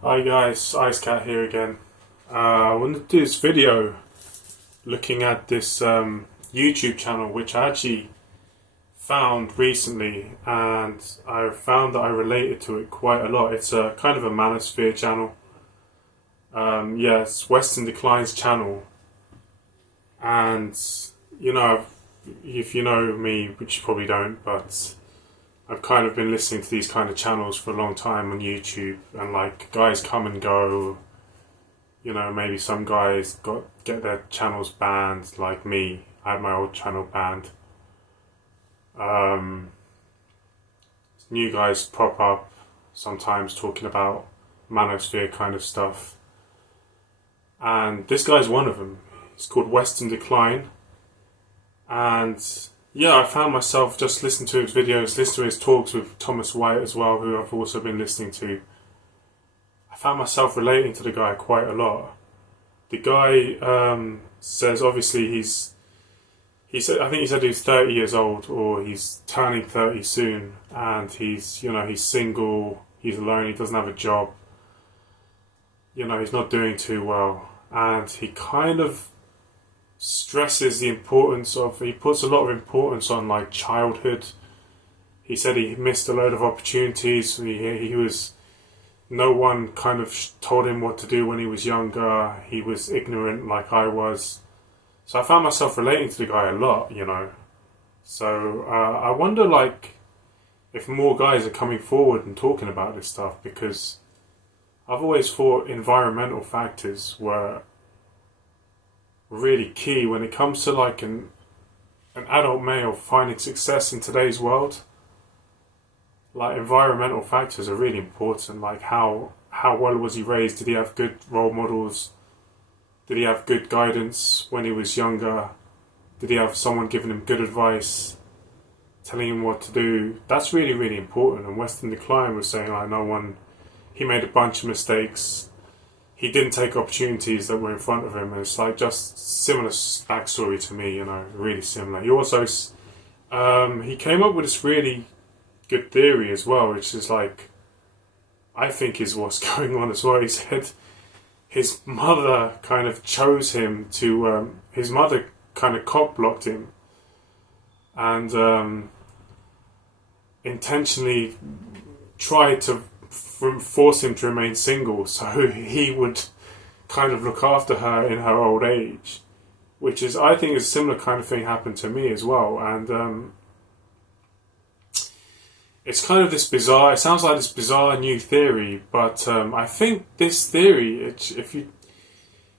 Hi guys, Ice Cat here again. I wanted to do this video looking at this YouTube channel which I actually found recently, and I found that I related to it quite a lot. It's a kind of a manosphere channel. Yeah, it's Western Decline's channel, and you know, if you know me, which you probably don't, but I've kind of been listening to these kind of channels for a long time on YouTube, and like guys come and go. You know, maybe some guys get their channels banned, like me. I had my old channel banned. Um, New guys pop up sometimes talking about manosphere kind of stuff, and this guy's one of them. He's called Western Decline, and yeah, I found myself just listening to his videos, listening to his talks with Thomas White as well, who I've also been listening to. I found myself relating to the guy quite a lot. The guy says obviously he said, I think he said he's 30 years old, or he's turning 30 soon, and he's single, he's alone, he doesn't have a job, he's not doing too well, and he kind of stresses the importance of, he puts a lot of importance on like childhood. He said he missed a load of opportunities. He was, no one kind of told him what to do when he was younger. He was ignorant like I was. So I found myself relating to the guy a lot. So I wonder, like, if more guys are coming forward and talking about this stuff, because I've always thought environmental factors were really key when it comes to like an adult male finding success in today's world. Like, environmental factors are really important. Like, how well was he raised? Did he have good role models? Did he have good guidance when he was younger? Did he have someone giving him good advice, telling him what to do? That's really, really important. And Western Decline was saying, like, he made a bunch of mistakes. He didn't take opportunities that were in front of him. And it's like just similar backstory to me, really similar. He also, he came up with this really good theory as well, which is like, I think is what's going on as well. He said his mother kind of chose him to, his mother kind of cock blocked him, and intentionally tried to force him to remain single so he would kind of look after her in her old age, which is, I think, a similar kind of thing happened to me as well. And it's kind of this bizarre, it sounds like this bizarre new theory, but I think this theory,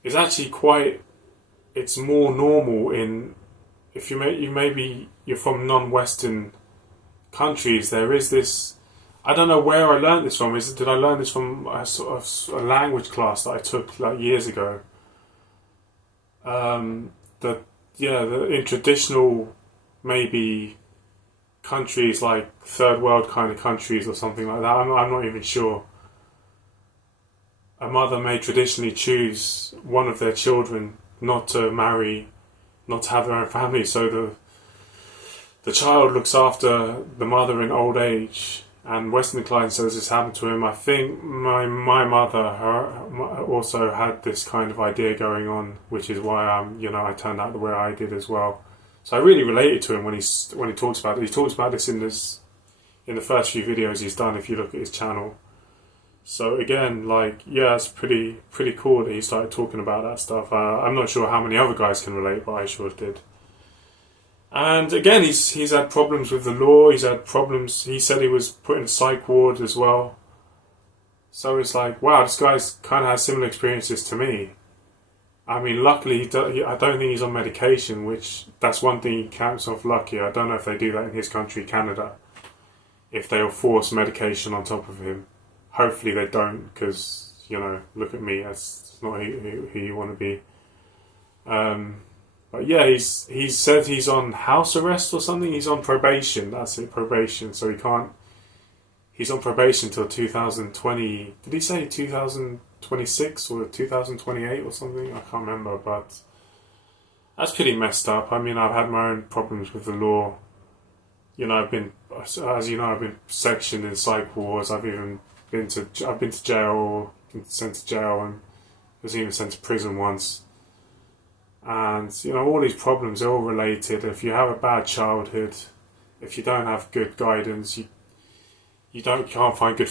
is actually quite, it's more normal in, if you're from non-Western countries. There is this, I don't know where I learned this from. Did I learn this from a sort of a language class that I took like years ago? In traditional, maybe, countries like third world kind of countries or something like that. I'm not even sure. A mother may traditionally choose one of their children not to marry, not to have their own family, so the child looks after the mother in old age. And Western Decline says this happened to him. I think my mother, also had this kind of idea going on, which is why I turned out the way I did as well. So I really related to him when he talks about it. He talks about this in the first few videos he's done, if you look at his channel. So again, like, yeah, it's pretty cool that he started talking about that stuff. I'm not sure how many other guys can relate, but I sure did. And again, he's had problems with the law. He's had problems. He said he was put in a psych ward as well. So it's like, wow, this guy's kind of has similar experiences to me. I mean, luckily, I don't think he's on medication, which, that's one thing he counts himself lucky. I don't know if they do that in his country, Canada, if they'll force medication on top of him. Hopefully they don't, because, look at me, that's not who you want to be. But yeah, he said he's on house arrest or something. He's on probation, that's it, probation. So he's on probation till 2020, did he say 2026 or 2028 or something? I can't remember, but that's pretty messed up. I mean, I've had my own problems with the law. I've been sectioned in psych wards. I've been to jail sent to jail and was even sent to prison once. And all these problems are all related. If you have a bad childhood, if you don't have good guidance, you can't find good.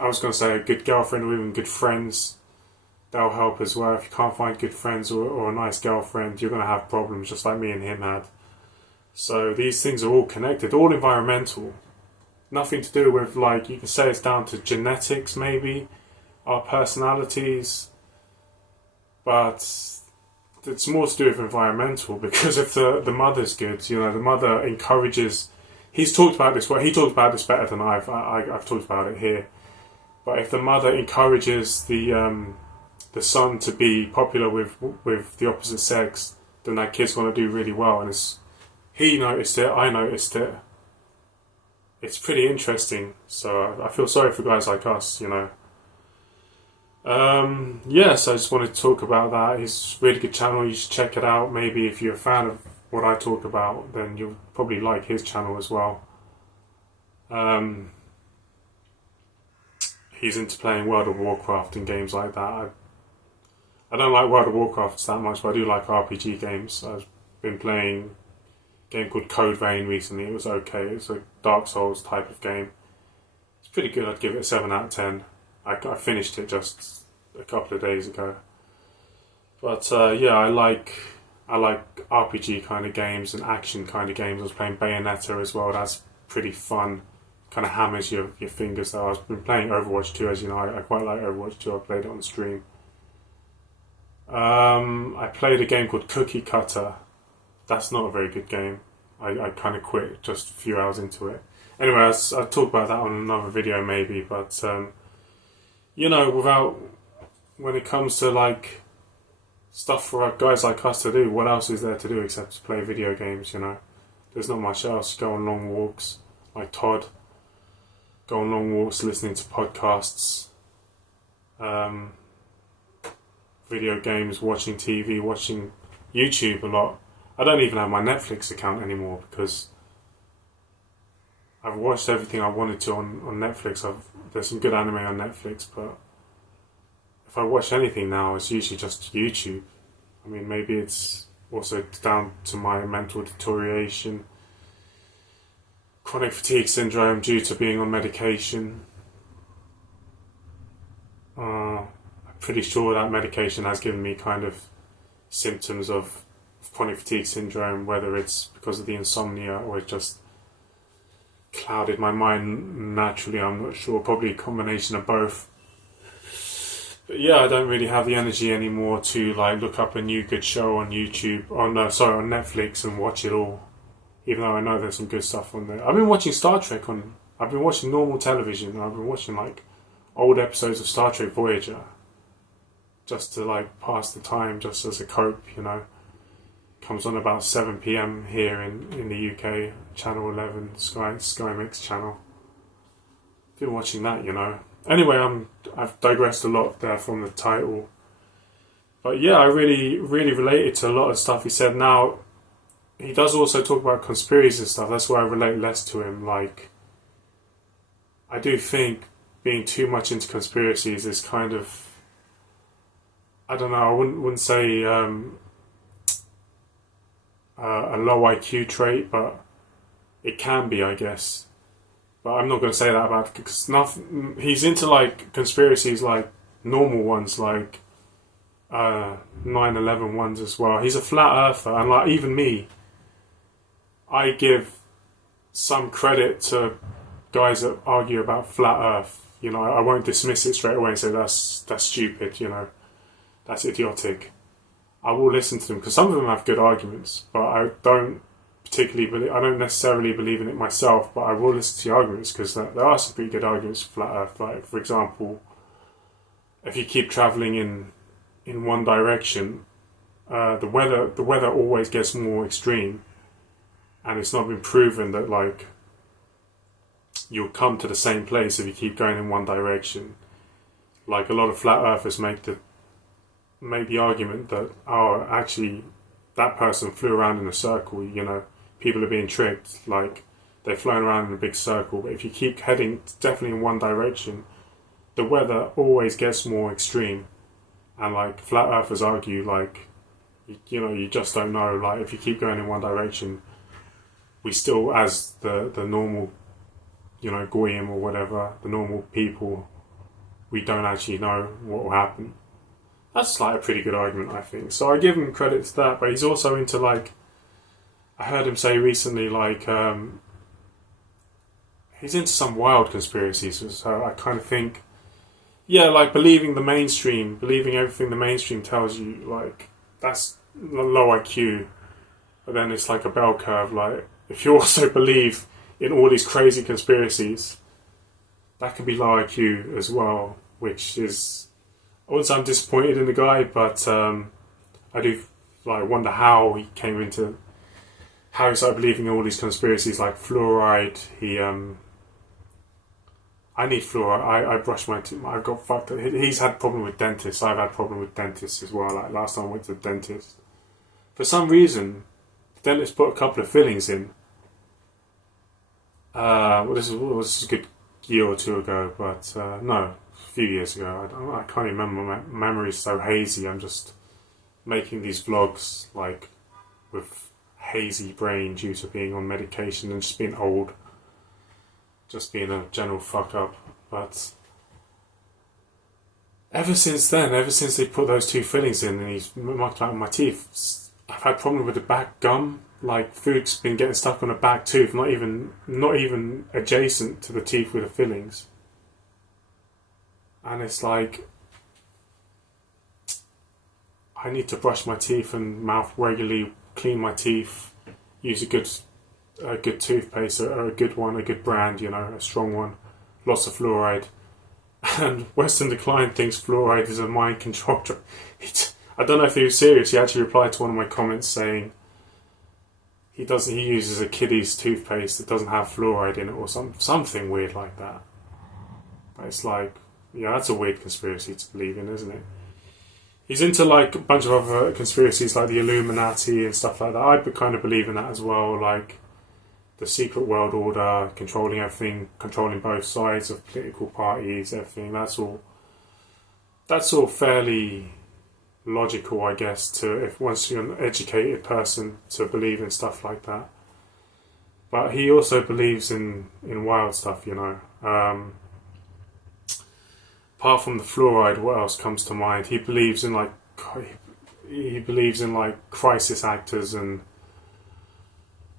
I was going to say a good girlfriend or even good friends. That'll help as well. If you can't find good friends or a nice girlfriend, you're going to have problems, just like me and him had. So these things are all connected, all environmental. Nothing to do with, like, you can say it's down to genetics, maybe, our personalities, but it's more to do with environmental, because if the mother's good, the mother encourages. He's talked about this. Well, he talked about this better than I've talked about it here. But if the mother encourages the son to be popular with the opposite sex, then that kid's going to do really well. And he noticed it. I noticed it. It's pretty interesting. So I feel sorry for guys like us, So I just wanted to talk about that. It's a really good channel. You should check it out. Maybe if you're a fan of what I talk about, then you'll probably like his channel as well. He's into playing World of Warcraft and games like that. I don't like World of Warcraft that much, but I do like RPG games. I've been playing a game called Code Vein recently. It was okay. It's a Dark Souls type of game. It's pretty good. I'd give it a 7 out of 10. I finished it just a couple of days ago. But I like RPG kind of games and action kind of games. I was playing Bayonetta as well. That's pretty fun. Kind of hammers your fingers though. I've been playing Overwatch 2, as you know. I quite like Overwatch 2. I played it on stream. I played a game called Cookie Cutter. That's not a very good game. I kind of quit just a few hours into it. Anyway, I'll talk about that on another video maybe. But when it comes to like stuff for guys like us to do, what else is there to do except to play video games? There's not much else. Go on long walks like Todd. Go on long walks listening to podcasts. Video games, watching TV, watching YouTube a lot. I don't even have my Netflix account anymore because I've watched everything I wanted to on Netflix. There's some good anime on Netflix, but if I watch anything now, it's usually just YouTube. I mean, maybe it's also down to my mental deterioration, chronic fatigue syndrome due to being on medication. I'm pretty sure that medication has given me kind of symptoms of chronic fatigue syndrome, whether it's because of the insomnia or it just clouded my mind naturally. I'm not sure, probably a combination of both. But I don't really have the energy anymore to like look up a new good show on YouTube, on Netflix and watch it all. Even though I know there's some good stuff on there. I've been watching Star Trek I've been watching normal television. I've been watching like old episodes of Star Trek Voyager, just to like pass the time, just as a cope. Comes on about 7 PM here in the UK, Channel 11, Sky Mix channel. Been watching that, Anyway, I've digressed a lot there from the title. But I really, really related to a lot of stuff he said. Now, he does also talk about conspiracy and stuff. That's why I relate less to him. Like, I do think being too much into conspiracies is kind of, I don't know, I wouldn't say a low IQ trait, but it can be, I guess. But I'm not going to say that about, because he's into like conspiracies, like normal ones, like 9/11 ones as well. He's a flat earther, and like even me, I give some credit to guys that argue about flat Earth. I won't dismiss it straight away and say that's stupid. That's idiotic. I will listen to them because some of them have good arguments, but I don't necessarily believe in it myself, but I will listen to the arguments because there are some pretty good arguments for flat Earth. Like, for example, if you keep travelling in one direction, the weather always gets more extreme, and it's not been proven that like you'll come to the same place if you keep going in one direction. Like, a lot of flat earthers make the argument that actually that person flew around in a circle. People are being tricked. Like, they're flying around in a big circle, but if you keep heading definitely in one direction, the weather always gets more extreme, and like flat earthers argue, like, you know, you just don't know. Like, if you keep going in one direction, we still, as the normal, you know, goyim or whatever, the normal people, we don't actually know what will happen. That's like a pretty good argument, I think. So I give him credit to that, but he's also into, like, I heard him say recently, like, he's into some wild conspiracies. So I kind of think, yeah, like believing everything the mainstream tells you, like, that's low IQ. But then it's like a bell curve. Like, if you also believe in all these crazy conspiracies, that can be low IQ as well, which is, I wouldn't say I'm disappointed in the guy, but I do like wonder how he started believing in all these conspiracies, like fluoride. I need fluoride. I brush my teeth. I've got fucked up. He's had problem with dentists. I've had problem with dentists as well. Like last time I went to the dentist, for some reason, the dentist put a couple of fillings in. This was a good year or two ago, but no, a few years ago. I can't remember. My memory's so hazy. I'm just making these vlogs like with hazy brain due to being on medication and just being old, just being a general fuck up. But ever since they put those two fillings in and he's mucked out my teeth, I've had problem with the back gum. Like, food's been getting stuck on a back tooth, not even adjacent to the teeth with the fillings. And it's like, I need to brush my teeth and mouth regularly, clean my teeth, use a good toothpaste, or a good one, a good brand, you know, a strong one, lots of fluoride. And Western Decline thinks fluoride is a mind control drug. I don't know if he was serious. He actually replied to one of my comments saying he uses a kiddie's toothpaste that doesn't have fluoride in it, or something weird like that. But it's like, yeah, that's a weird conspiracy to believe in, isn't it? He's into like a bunch of other conspiracies like the Illuminati and stuff like that. I kind of believe in that as well, like the secret world order, controlling everything, controlling both sides of political parties, everything. That's all fairly logical, I guess, to if once you're an educated person to believe in stuff like that. But he also believes in wild stuff, you know. Apart from the fluoride, what else comes to mind? He believes in like crisis actors and,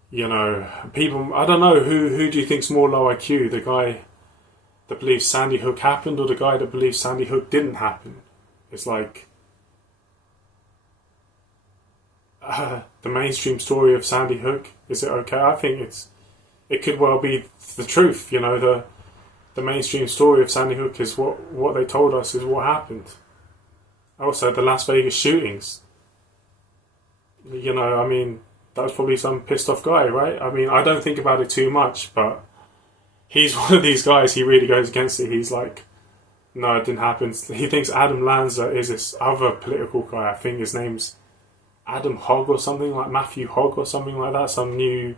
you know, people. I don't know who do you think's more low IQ? The guy that believes Sandy Hook happened, or the guy that believes Sandy Hook didn't happen? It's like the mainstream story of Sandy Hook. Is it okay? I think it could well be the truth. You know, the mainstream story of Sandy Hook is what they told us is what happened. Also, the Las Vegas shootings. You know, I mean, that was probably some pissed off guy, right? I mean, I don't think about it too much, but he's one of these guys, he really goes against it. He's like, no, it didn't happen. He thinks Adam Lanza is this other political guy. I think his name's Adam Hogg or something, like Matthew Hogg or something like that. Some new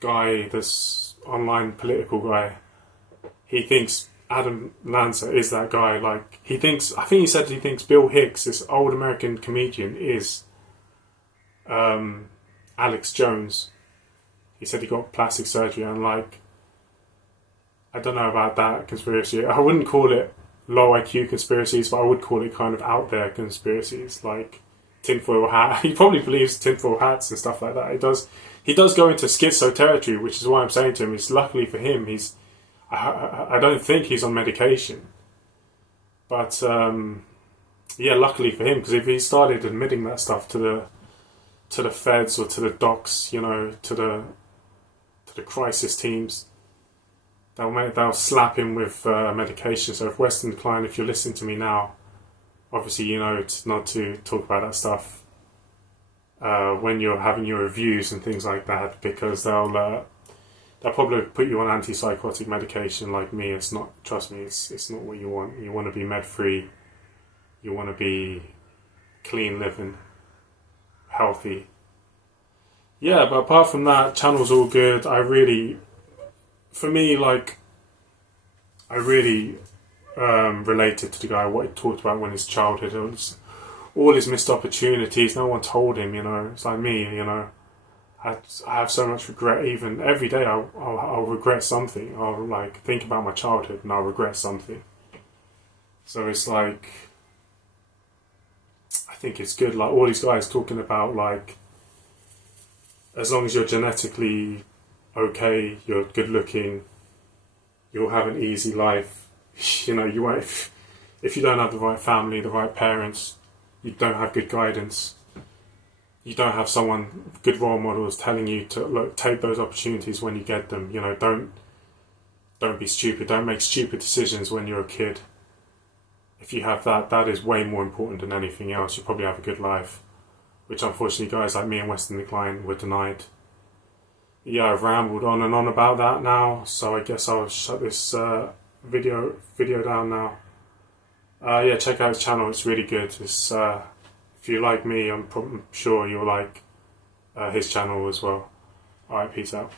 guy, this online political guy. He thinks Adam Lanza is that guy. Like, I think he said he thinks Bill Hicks, this old American comedian, is Alex Jones. He said he got plastic surgery, and like, I don't know about that conspiracy. I wouldn't call it low IQ conspiracies, but I would call it kind of out there conspiracies, like tinfoil hat. He probably believes tinfoil hats and stuff like that. He does go into schizo territory, which is why I'm saying to him, it's luckily for him, I don't think he's on medication. But yeah, luckily for him, because if he started admitting that stuff to the feds or to the docs, you know, to the crisis teams, they'll slap him with medication. So if Western Decline, if you're listening to me now, obviously you know it's not to talk about that stuff when you're having your reviews and things like that, because they'll probably put you on antipsychotic medication like me. It's not, trust me, it's not what you want. You want to be med free. You want to be clean living, healthy. Yeah, but apart from that, channel's all good. For me, like, I really related to the guy, what he talked about when his childhood. It was all his missed opportunities. No one told him, It's like me, I have so much regret. Even every day, I'll regret something. I'll like think about my childhood and I'll regret something. So it's like, I think it's good. Like all these guys talking about, like, as long as you're genetically okay, you're good looking, you'll have an easy life. You won't, if you don't have the right family, the right parents, you don't have good guidance, you don't have someone, good role models telling you to look, take those opportunities when you get them. Don't be stupid. Don't make stupid decisions when you're a kid. If you have that, that is way more important than anything else. You probably have a good life, which unfortunately guys like me and Western Decline were denied. Yeah, I've rambled on and on about that now, so I guess I'll shut this video down now. Yeah, check out his channel. It's really good. It's if you like me, I'm sure you'll like his channel as well. Alright, peace out.